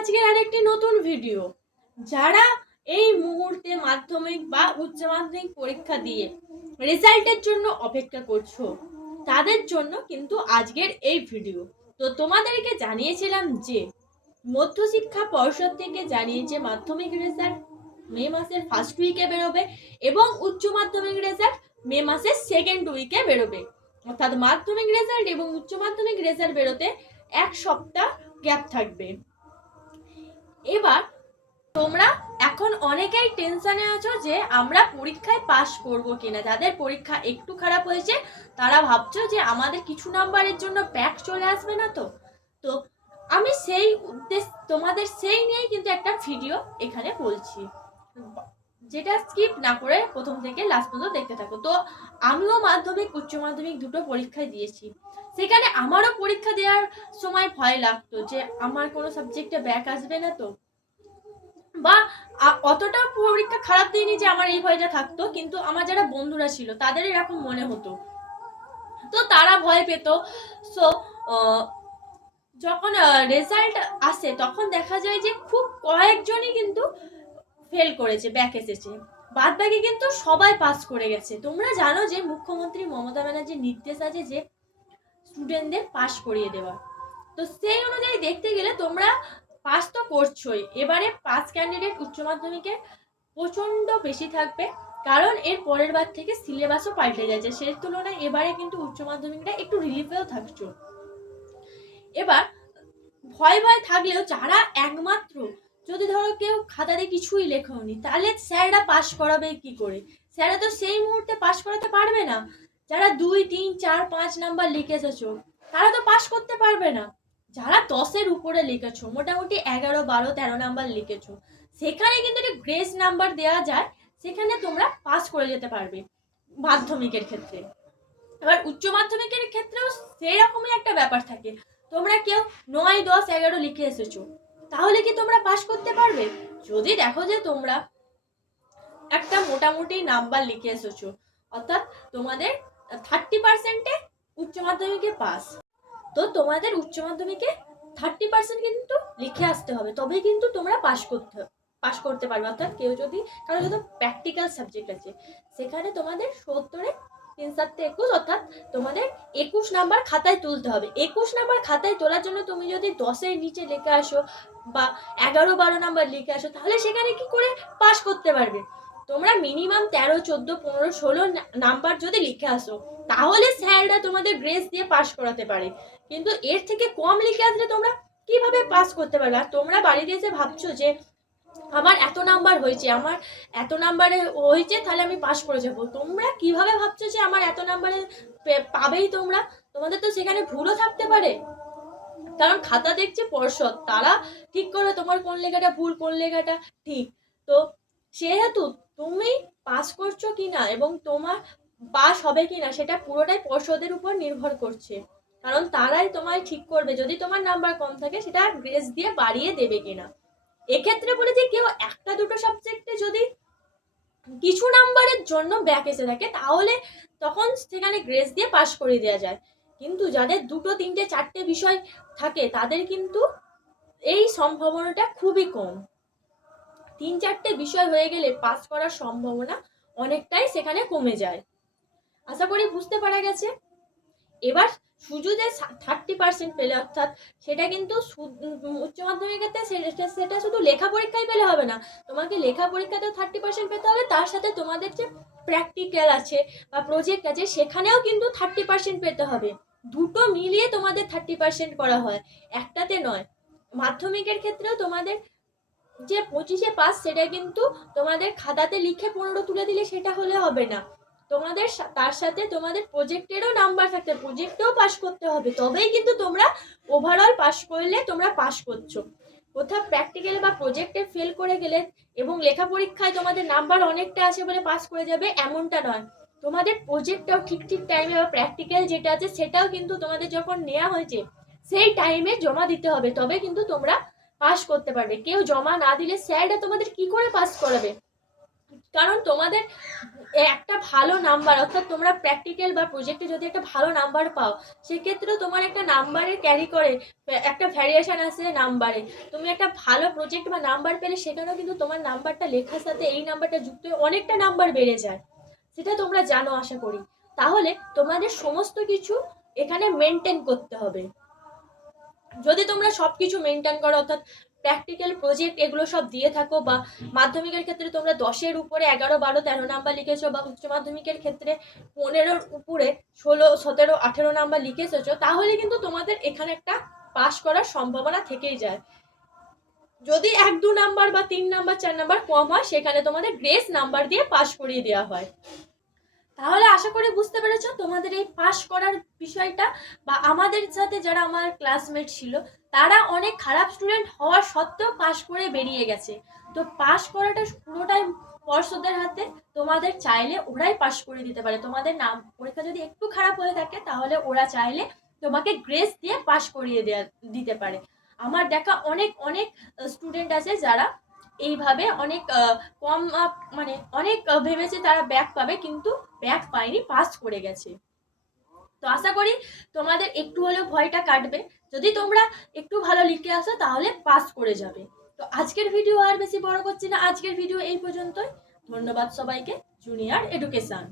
আজকের আরেকটি নতুন ভিডিও যারা এই মুহূর্তে মাধ্যমিক বা উচ্চ মাধ্যমিক পরীক্ষা দিয়ে রেজাল্টের জন্য অপেক্ষা করছ, তাদের জন্য কিন্তু আজকের এই ভিডিও তো তোমাদেরকে জানিয়েছিলাম যে, মধ্যশিক্ষা পর্ষদ থেকে জানিয়েছে মাধ্যমিক রেজাল্ট মে মাসের ফার্স্ট উইকে বেরোবে এবং উচ্চ মাধ্যমিক রেজাল্ট মে মাসের সেকেন্ড উইকে বেরোবে। অর্থাৎ মাধ্যমিক রেজাল্ট এবং উচ্চ মাধ্যমিক রেজাল্ট বেরোতে এক সপ্তাহ গ্যাপ থাকবে। এবার তোমরা এখন অনেকেই টেনশনে আছো যে আমরা পরীক্ষায় পাশ করব কিনা। যাদের পরীক্ষা একটু খারাপ হয়েছে, তারা ভাবছ যে আমাদের কিছু নাম্বারের জন্য ব্যাক চলে আসবে না তো? তো আমি সেই উদ্দেশ্য, তোমাদের সেই নিয়েই কিন্তু একটা ভিডিও এখানে বলছি। যেটা স্কিপ না করে প্রথম থেকে লাস্ট পর্যন্ত দেখতে থাকো। তো আমিও মাধ্যমিক, উচ্চ মাধ্যমিক দুটো পরীক্ষায় দিয়েছি। সেখানে আমারও পরীক্ষা দেওয়ার সময় ভয় লাগতো যে আমার কোনো সাবজেক্টে ব্যাক আসবে না তো। বা অতটা পরীক্ষা খারাপ দিইনি যে আমার এই ভয়টা থাকতো, কিন্তু আমার যারা বন্ধুরা ছিল তাদের এরকম মনে হতো। তো তারা ভয় পেত। সো যখন রেজাল্ট আসে তখন দেখা যায় যে খুব কয়েকজনই কিন্তু ফেল করেছে ব্যাক এসেছে বাদ বাকি কিন্তু সবাই পাস করে গেছে। তোমরা জানো যে মুখ্যমন্ত্রী মমতা ব্যানার্জির নির্দেশ আছে যে স্টুডেন্টদের পাস করিয়ে দেওয়া। তো সেই অনুযায়ী দেখতে গেলে তোমরা পাস তো করছোই। এবারে পাস ক্যান্ডিডেট উচ্চ মাধ্যমিকে প্রচণ্ড বেশি থাকবে। কারণ এর পরের বার থেকে সিলেবাসও পাল্টে যাচ্ছে। সেই তুলনায় এবারে কিন্তু উচ্চ মাধ্যমিকটা একটু রিলিফেও থাকছো। এবার ভয় ভয় থাকলেও যারা একমাত্র যদি ধরো কেউ খাতাতে কিছুই লেখনি, তাহলে স্যাররা পাস করাবে কি করে? স্যাররা তো সেই মুহূর্তে পাস করাতে পারবে না। যারা দুই, তিন, চার, পাঁচ নাম্বার লিখে এসেছ তারা তো পাস করতে পারবে না। যারা দশের উপরে লিখেছো, মোটামুটি এগারো, বারো, তেরো নাম্বার লিখেছো, সেখানে কিন্তু একটি গ্রেস নাম্বার দেওয়া যায়, সেখানে তোমরা পাস করে যেতে পারবে মাধ্যমিকের ক্ষেত্রে। এবার উচ্চ মাধ্যমিকের ক্ষেত্রেও সেই রকমই একটা ব্যাপার থাকে। তোমরা কেউ নয়, দশ, এগারো লিখে এসেছ তাহলে কি তোমরা পাশ করতে পারবে? যদি দেখো যে তোমরা একটা মোটামুটি নাম্বার লিখে এসেছ, অর্থাৎ তোমাদের থার্টি পার্সেন্টে উচ্চ মাধ্যমিকে পাস তো তোমাদের উচ্চ মাধ্যমিকে থার্টি পার্সেন্ট কিন্তু লিখে আসতে হবে, তবে কিন্তু তোমরা পাস করতে পাস করতে পারবে। অর্থাৎ কেউ যদি, কারও যদি প্র্যাকটিক্যাল সাবজেক্ট আছে, সেখানে তোমাদের সত্তরে তিন সাতটা একুশ, অর্থাৎ তোমাদের একুশ নাম্বার খাতায় তুলতে হবে। একুশ নাম্বার খাতায় তোলার জন্য তুমি যদি দশের নিচে লিখে আসো বা এগারো বারো নাম্বার লিখে আসো, তাহলে সেখানে কি করে পাস করতে পারবে? তোমরা মিনিমাম তেরো, চোদ্দ, পনেরো, ষোলো নাম্বার যদি লিখে আসো, তাহলে স্যাররা তোমাদের গ্রেস দিয়ে পাস করাতে পারে। কিন্তু এর থেকে কম লিখে আসলে তোমরা কীভাবে পাস করতে পারবে? আর তোমরা বাড়িতে এসে ভাবছ যে আমার এত নাম্বার হয়েছে, আমার এত নাম্বারে হয়েছে, তাহলে আমি পাস করে যাব। তোমরা কীভাবে ভাবছ যে আমার এত নাম্বারে পাবেই তোমরা? তোমাদের তো সেখানে ভুলও থাকতে পারে। কারণ খাতা দেখছে পর্ষদ, তারা ঠিক করে তোমার কোন লেখাটা ভুল, কোন লেখাটা ঠিক। তো সেহেতু তুমি পাস করছ কিনা এবং তোমার পাস হবে কি না সেটা পুরোটাই পর্ষদের উপর নির্ভর করছে। কারণ তারাই তোমায় ঠিক করবে। যদি তোমার নাম্বার কম থাকে, সেটা গ্রেস দিয়ে বাড়িয়ে দেবে কিনা। এক্ষেত্রে বলে যে কেউ একটা দুটো সাবজেক্টে যদি কিছু নাম্বারের জন্য ব্যাক এসে থাকে, তাহলে তখন সেখানে গ্রেস দিয়ে পাশ করে দেওয়া যায়। কিন্তু যাদের দুটো, তিনটে, চারটে বিষয় থাকে, তাদের কিন্তু এই সম্ভাবনাটা খুবই কম। তিন, চারটে বিষয় হয়ে গেলে পাস করার সম্ভাবনা অনেকটাই সেখানে কমে যায়। আশা করি বুঝতে পারা গেছে। এবার যে থার্টি পার্সেন্ট পেলে, অর্থাৎ সেটা কিন্তু উচ্চ মাধ্যমিকের ক্ষেত্রে সেটা শুধু লেখা পরীক্ষায় পেলে হবে না। তোমাকে লেখা পরীক্ষাতেও থার্টি পার্সেন্ট পেতে হবে, তার সাথে তোমাদের যে প্র্যাকটিক্যাল আছে বা প্রজেক্ট আছে, সেখানেও কিন্তু থার্টি পার্সেন্ট পেতে হবে। দুটো মিলিয়ে তোমাদের থার্টি পার্সেন্ট করা হয়। একটাতে নয়। মাধ্যমিকের ক্ষেত্রেও তোমাদের যে পঁচিশে পাস সেটা কিন্তু তোমাদের খাতাতে লিখে পনেরো তুলে দিলে সেটা হলে হবে না। তোমাদের তার সাথে তোমাদের প্রজেক্টেরও নাম্বার থাকতে প্রজেক্টেও পাস করতে হবে। তবেই কিন্তু তোমরা ওভারঅল পাস করলে তোমরা পাস করছ। কোথাও প্র্যাকটিক্যাল বা প্রজেক্টে ফেল করে গেলে এবং লেখা পরীক্ষায় তোমাদের নাম্বার অনেকটা আছে বলে পাস করে যাবে, এমনটা নয়। তোমাদের প্রজেক্টটাও ঠিক ঠিক টাইমে বা প্র্যাকটিক্যাল যেটা আছে সেটাও কিন্তু তোমাদের যখন নেওয়া হয়েছে, সেই টাইমে জমা দিতে হবে। তবে কিন্তু তোমরা পাস করতে পারবে। কেউ জমা না দিলে স্যাররা তোমাদের কি করে পাস করাবে? কারণ তোমাদের একটা ভালো নাম্বার অর্থাৎ তোমরা প্র্যাকটিক্যাল বা প্রজেক্টে যদি একটা ভালো নাম্বার পাও, সেক্ষেত্রেও তোমার একটা নাম্বারে ক্যারি করে, একটা ভ্যারিয়েশন আছে নাম্বারে তুমি একটা ভালো প্রজেক্ট বা নাম্বার পেলে, সেখানেও কিন্তু তোমার নাম্বারটা লেখার সাথে এই নাম্বারটা যুক্ত হয়ে অনেকটা নাম্বার বেড়ে যায়। সেটা তোমরা জানো, আশা করি। তাহলে তোমাদের সমস্ত কিছু এখানে মেনটেন করতে হবে। যদি তোমরা সব কিছু মেনটেন করো, অর্থাৎ প্র্যাকটিক্যাল প্রজেক্ট এগুলো সব দিয়ে থাকো বা মাধ্যমিকের ক্ষেত্রে তোমরা দশের উপরে এগারো, বারো, তেরো নাম্বার লিখেছো বা উচ্চ মাধ্যমিকের ক্ষেত্রে পনেরোর উপরে ষোলো, সতেরো, আঠেরো নাম্বার লিখে এসেছ তাহলে কিন্তু তোমাদের এখানে একটা পাস করার সম্ভাবনা থেকেই যায়। যদি এক, দু নাম্বার বা তিন নাম্বার চার নাম্বার কম হয়, সেখানে তোমাদের গ্রেস নাম্বার দিয়ে পাস করিয়ে দেওয়া হয়। তাহলে আশা করি বুঝতে পেরেছ তোমাদের এই পাস করার বিষয়টা বা আমাদের সাথে যারা আমার ক্লাসমেট ছিল, তারা অনেক খারাপ স্টুডেন্ট হওয়ার সত্ত্বেও পাশ করে বেরিয়ে গেছে। তো পাশ করাটা পুরোটাই পর্ষদের হাতে, তোমাদের চাইলে ওরাই পাশ করে দিতে পারে। তোমাদের নাম, পরীক্ষা যদি একটু খারাপ হয়ে থাকে, তাহলে ওরা চাইলে তোমাকে গ্রেস দিয়ে পাশ করিয়ে দেয়া, দিতে পারে। আমার দেখা অনেক অনেক স্টুডেন্ট আছে যারা এইভাবে অনেক কম মানে অনেক ভেবেছে তারা ব্যাক পাবে, কিন্তু ব্যাক পায়নি পাস করে গেছে। তো আশা করি তোমাদের একটু হলেও ভয়টা কাটবে। যদি তোমরা একটু ভালো লিখে আসো, তাহলে পাস করে যাবে। তো আজকের ভিডিও আর বেশি বড় করছি না। আজকের ভিডিও এই পর্যন্তই। ধন্যবাদ সবাইকে। Junior education